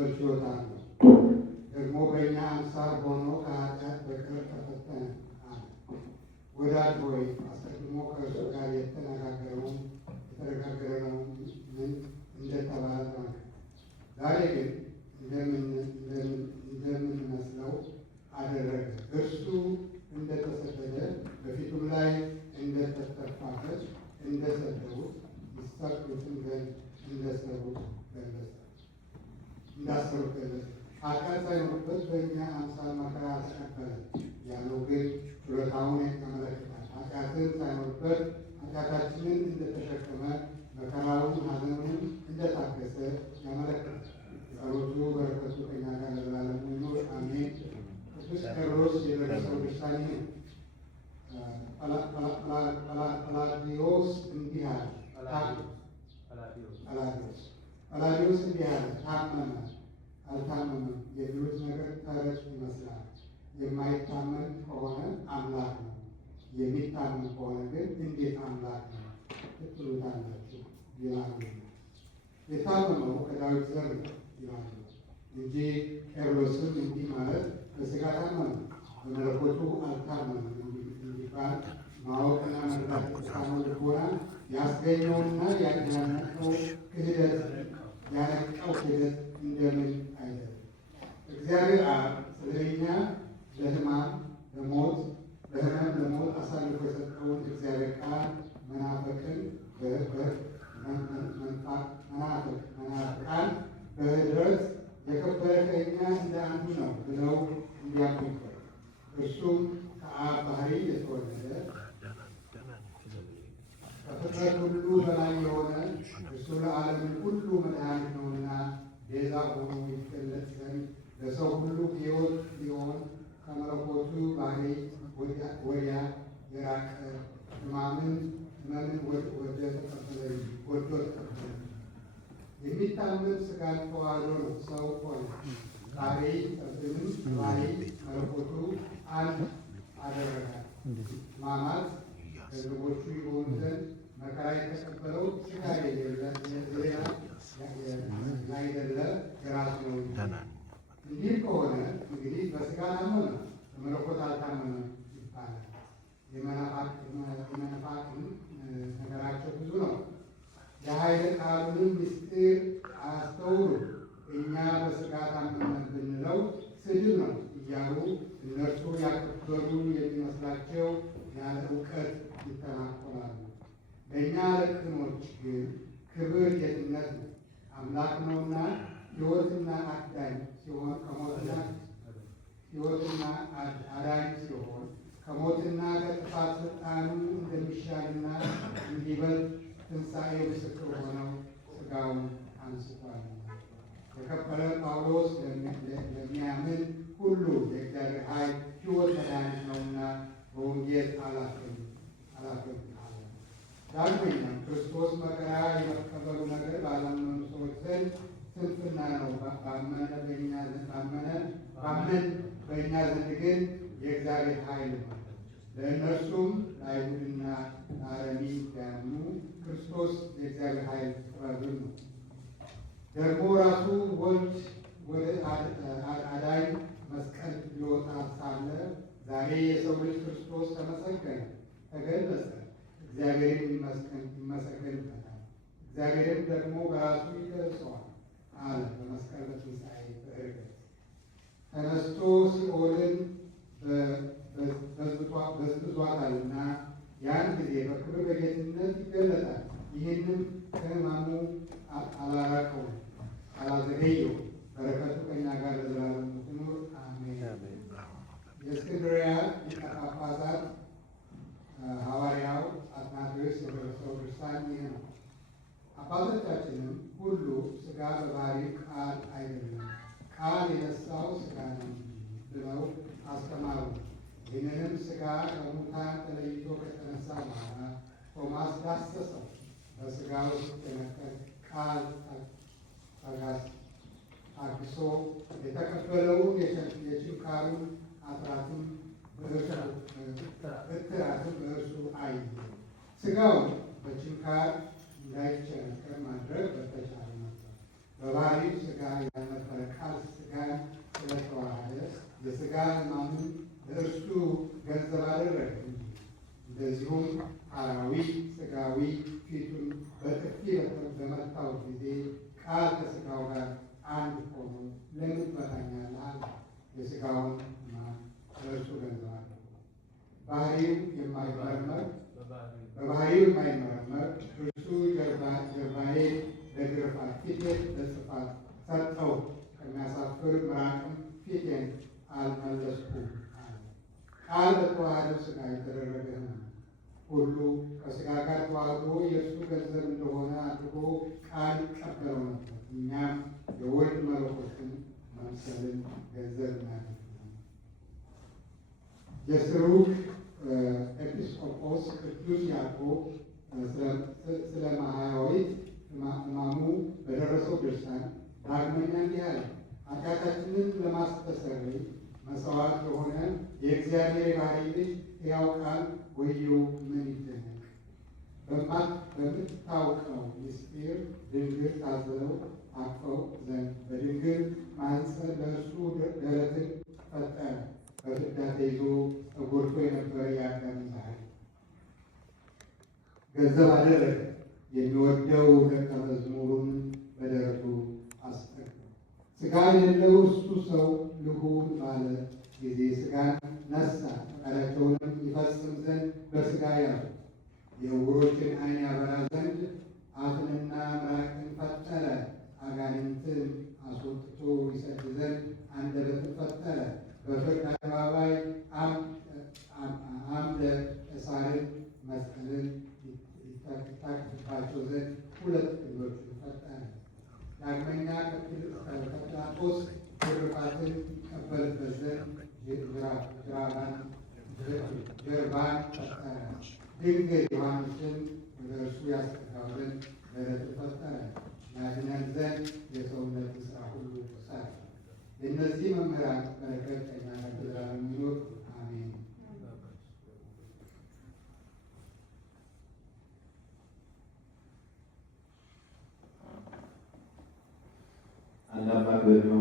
የመቀበል ችሎታ አለው። ደግሞ በእኛ አምሳል ሆኖ ከኃጢአት በቀር ተፈተነ አለ። ወዳጅ ሆይ አስቀድሞ ከእርሱ ጋር የተነጋገረውን ምን እንደተባለ ተናገረ። ዛሬ ግን እንደምንመስለው አደረገ። እርሱ እንደተሰደደ በፊቱም ላይ እንደተተፋበት እንደሰደቡት ይሰቅሉትም ዘንድ እንዳሰሩት ገለጸ። ኃጢአት ሳይኖርበት በእኛ አምሳል መከራ ተቀበለ ያለው ግን ችሎታውን ያመለክታል። ኃጢአትን ሳይኖርበት ኃጢአታችንን እንደተሸከመ መከራውን ሐዘኑን እንደታገሰ ያመለክታል። ጸሎቱ በረከቱ ከእኛ ጋር ለዘላለሙ ይኑር አሜን። ቅዱስ ቄርሎስ የደረሰው ድርሳን ነው። ጳላዲዮስ እንዲህ አለ። ጳላዲዮስ እንዲህ አለ። ታመመ አልታመመም የሚሉት ነገር ተረት ይመስላል። የማይታመን ከሆነ አምላክ ነው፣ የሚታመን ከሆነ ግን እንዴት አምላክ ነው ትሉታላችሁ ይላሉ። የታመመው ከዳዊት ዘር ነው ይላሉ እንጂ ቄርሎስም እንዲህ ማለት በሥጋ ታመመ በመለኮቱ አልታመመም እንዲባል ማወቅና መረዳት የተሳነው ልቦና ያስገኘውና ያነቀው ክህደት እንደምን አይደለም። እግዚአብሔር አብ ስለ እኛ ለሕማም ለሞት አሳልፎ የሰጠውን እግዚአብሔር ቃል መናፍቃን በኅድረት የከበረ ከእኛ እንደ አንዱ ነው ብለው እንዲያምኑ እርሱም ከአብ ባሕሪ የተወለደ ከፍጥረት ሁሉ በላይ የሆነ እርሱ ለዓለም ሁሉ መድኃኒት ነውና ቤዛ ሆኖ ይገለጽ ዘንድ ለሰው ሁሉ ሕይወት ሊሆን ከመለኮቱ ባሕሪ ወዲያ የራቀ ሕማምን ወዶ ተቀበለ። የሚታመን ሥጋን ተዋህዶ ነው ሰው ሆነ። ባሕሪ ጠብንም ባሕሪ መለኮቱ አንድ አደረጋል። ሕማማት ገንዘቦቹ የሆኑ ዘንድ መከራ የተቀበለው ሥጋ ያይደለ የራሱ ነው። እንዲህ ከሆነ እንግዲህ በሥጋ ታመመ በመለኮት አልታመመም ይባላል። የመናፍቃን ነገራቸው ብዙ ነው። የኃይለ ቃሉንም ምስጢር አያስተውሉ። እኛ በሥጋ ታመመ ብንለው ስድብ ነው እያሉ እነርሱ ያከበሩ የሚመስላቸው ያለ እውቀት ይተናኮላሉ። ለእኛ ለቅኖች ግን ክብር ጌትነት ነው። አምላክ ነውና ሕይወትና አዳኝ ሲሆን አዳኝ ሲሆን ከሞትና ከጥፋት ስልጣኑ እንደሚሻልና እንዲበልጥ ትንሣኤው ምስክር ሆነው ሥጋውን አንስቷል። የከበረ ጳውሎስ ለሚያምን ሁሉ የእግዚአብሔር ኃይል ሕይወት መድኃኒት ነውና በወንጌል አላፍርም አለ። ዳግመኛም ክርስቶስ መከራ የመቀበሉ ነገር ባላመኑ ሰዎች ዘንድ ስንፍና ነው። ባመን በእኛ ዘንድ ግን የእግዚአብሔር ኃይል ነው። ለእነርሱም ለአይሁድና ለአረሚ ያምኑ ክርስቶስ የእግዚአብሔር ኃይል ጥበብም ነው። ደግሞ ራሱ ወልድ ወደ አዳኝ መስቀል ሊወጣ ሳለ ዛሬ የሰው ልጅ ክርስቶስ ተመሰገነ፣ ተገለጸ። እግዚአብሔርን ይመሰገንበታል። እግዚአብሔርም ደግሞ በራሱ ይገልጸዋል አለ። በመስቀል በትንሣኤ በዕርገት ተነስቶ ሲኦልን በዝብዟታልና ያን ጊዜ በክብር በጌትነት ይገለጣል። ይህንም ከሕማሙ አላራቀውም፣ አላዘገየው። በረከቱ ከእኛ ጋር ለዘላለሙ ትኑር አሜን። የእስክንድርያ ሊቀ ጳጳሳት ሐዋርያው አትናቴዎስ የደረሰው ድርሳን ይህ ነው። አባቶቻችንም ሁሉ ሥጋ በባሕሪ ቃል አይደለም፣ ቃል የነሳው ሥጋ ነው ብለው አስተማሩ። ይህንንም ሥጋ ከሙታን ተለይቶ ከተነሳ በኋላ ቶማስ ዳሰሰው። በሥጋው ሲጠነቀቅ ቃል ታግሶ የተቀበለውን የችንካሩን እጥራትም በእርሱ አየ። ሥጋውን በችንካር እንዳይቸነከር ማድረግ በተቻለ ነበር። በባሕሪው ሥጋ ያልነበረ እንደዚሁም አራዊ ሥጋዊ ፊቱን በጥፊ በመታው ጊዜ ቃል ከሥጋው ጋር አንድ ሆኖ ለምን ትመታኛለህ አለ። የሥጋውን ሕማም ለእርሱ ገንዘብ አደረገ። በባህሪው የማይመረመር እርሱ ጀርባዬ ለግርፋት ፊቴን ለጽፋት ሰጠው፣ ከሚያሳፍር ምራቅም ፊቴን አልመለስኩም አለ። ቃል በተዋህደው ሥጋ የተደረገ ሕማም ሁሉ ከሥጋ ጋር ተዋህዶ የእርሱ ገንዘብ እንደሆነ አድርጎ ቃል ይቀበለው ነበር። እኛም የወልድ መለኮትን መምሰልን ገንዘብ እናደርግ። የስሩግ ኤጲስቆጶስ ቅዱስ ያዕቆብ ስለ ማህያዊት ሕማሙ በደረሰው ድርሳን ዳግመኛ እንዲህ አለ። ኃጢአታችንን ለማስተሰረይ መሥዋዕት የሆነ የእግዚአብሔር የባሕርይ ልጅ ሕያው ቃል ወዮ ምን ይደነቅ! በምታውቀው ምስጢር ድንግል ታዘለው አቅፈው ዘንድ በድንግል ማኅፀን ለእርሱ ደረትን ፈጠረ። በፍዳ ተይዞ ተጎድቶ የነበረ የአዳምን ባሕርይ ገንዘብ አደረገ። የሚወደው ደቀ መዝሙሩን በደረቱ አስጠጋው። ሥጋ የሌለው እርሱ ሰው ልሁን ባለ ጊዜ ሥጋን ነሣ። ፈቃዳቸውንም ይፈጽም ዘንድ በሥጋ ያዙ። የዕውሮችን ዓይን ያበራ ዘንድ አፍንና ምራቅን ፈጠረ። አጋንንትን አስወጥቶ ይሰድ ዘንድ አንደበትን ፈጠረ። በፍርድ አደባባይ አምደ እሳርን መስቀልን ይታክትባቸው ዘንድ ሁለት ክንዶችን ፈጠረ። ዳግመኛ ከጲላጦስ ግርፋትን ይቀበልበት ዘንድ ጀርባን ፈጠረ። ድንግል ዮሐንስን ወደ እርሱ ያስጠጋው ዘንድ ደረትን ፈጠረ። ያድነን ዘንድ የሰውነትን ሥራ ሁሉ ሰራ። የእነዚህ መምህራን በረከት ከእኛ ጋር ለዘላለም ይኑር አሜን። አንድ አባት በዕድሜው